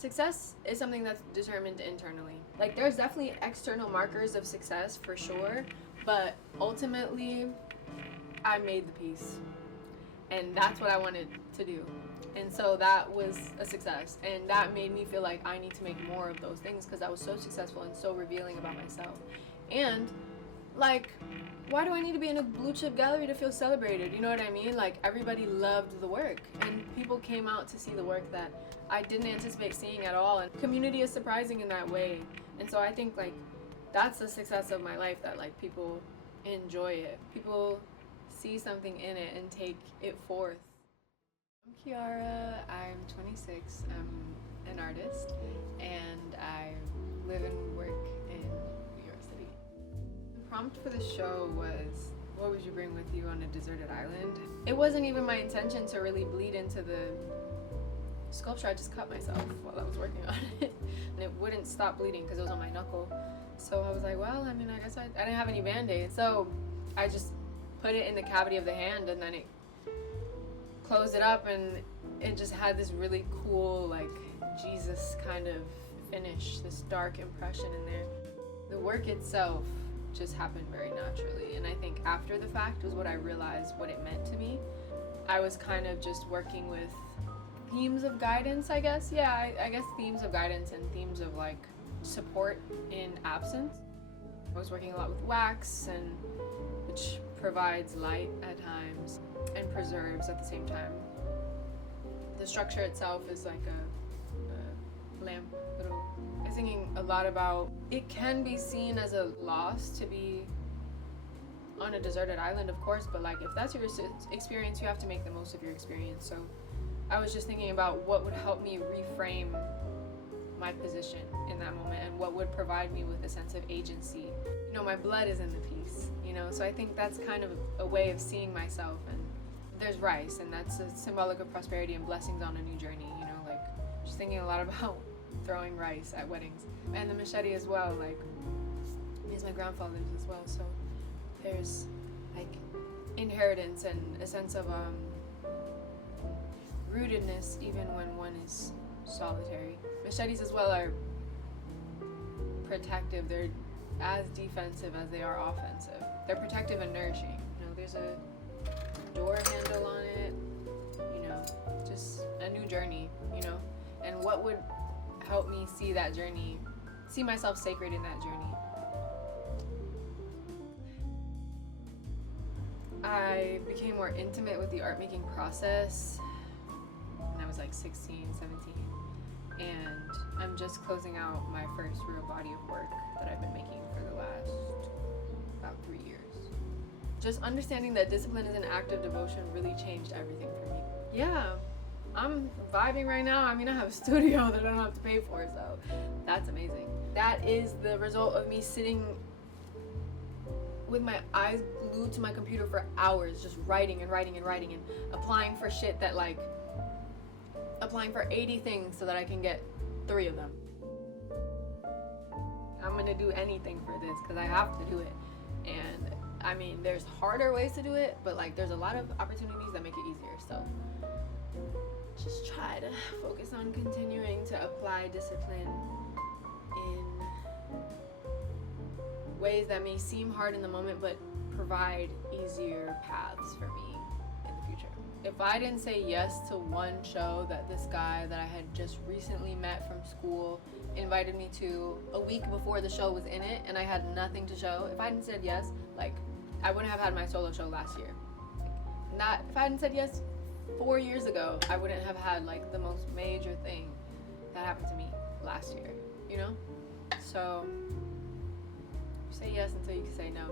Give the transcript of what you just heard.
Success is something that's determined internally. Like, there's definitely external markers of success for sure, but ultimately, I made the piece. And that's what I wanted to do. And so that was a success. And that made me feel like I need to make more of those things because I was so successful and so revealing about myself. And, like, why do I need to be in a blue chip gallery to feel celebrated? You know what I mean? Like, everybody loved the work. And people came out to see the work that I didn't anticipate seeing at all. And community is surprising in that way. And so I think, like, that's the success of my life, that, like, people enjoy it. People see something in it and take it forth. I'm Kiara, I'm 26, I'm an artist, and I live and work in New York City. The prompt for the show was, what would you bring with you on a deserted island? It wasn't even my intention to really bleed into the sculpture. I just cut myself while I was working on it, and it wouldn't stop bleeding because it was on my knuckle. So I was like, well, I mean, I guess I didn't have any band-aids, so I just put it in the cavity of the hand, and then it closed it up, and it just had this really cool, like, Jesus kind of finish, this dark impression in there. The work itself just happened very naturally, and I think after the fact was what I realized what it meant to me. I was kind of just working with themes of guidance, I guess. Yeah, I guess themes of guidance and themes of, like, support in absence. I was working a lot with wax, and which provides light at times and preserves at the same time. The structure itself is like a lamp. I was thinking a lot about, it can be seen as a loss to be on a deserted island, of course, but, like, if that's your experience, you have to make the most of your experience. So I was just thinking about what would help me reframe my position in that moment and what would provide me with a sense of agency. You know, my blood is in the piece, you know, so I think that's kind of a way of seeing myself. And there's rice, and that's a symbolic of prosperity and blessings on a new journey, you know, like, just thinking a lot about throwing rice at weddings. And the machete as well, like, is my grandfather's as well, so there's, like, inheritance and a sense of rootedness even when one is solitary. Machetes as well are protective. They're as defensive as they are offensive. They're protective and nourishing. You know, there's a door handle on it, you know, just a new journey, you know, and what would help me see that journey, see myself sacred in that journey. I became more intimate with the art making process when I was like 16, 17. And I'm just closing out my first real body of work that I've been making for the last about 3 years. Just understanding that discipline is an act of devotion really changed everything for me. Yeah, I'm vibing right now. I mean, I have a studio that I don't have to pay for, so that's amazing. That is the result of me sitting with my eyes glued to my computer for hours, just writing and writing and writing and applying for shit that, like, applying for 80 things so that I can get 3 of them. I'm gonna do anything for this because I have to do it. And I mean, there's harder ways to do it, but, like, there's a lot of opportunities that make it easier. So just try to focus on continuing to apply discipline in ways that may seem hard in the moment, but provide easier paths for me in the future. If I didn't say yes to one show that this guy that I had just recently met from school invited me to a week before the show was in it, and I had nothing to show, if I hadn't said yes, like, I wouldn't have had my solo show last year. Like, if I hadn't said yes 4 years ago, I wouldn't have had, like, the most major thing that happened to me last year, you know? So say yes until you can say no.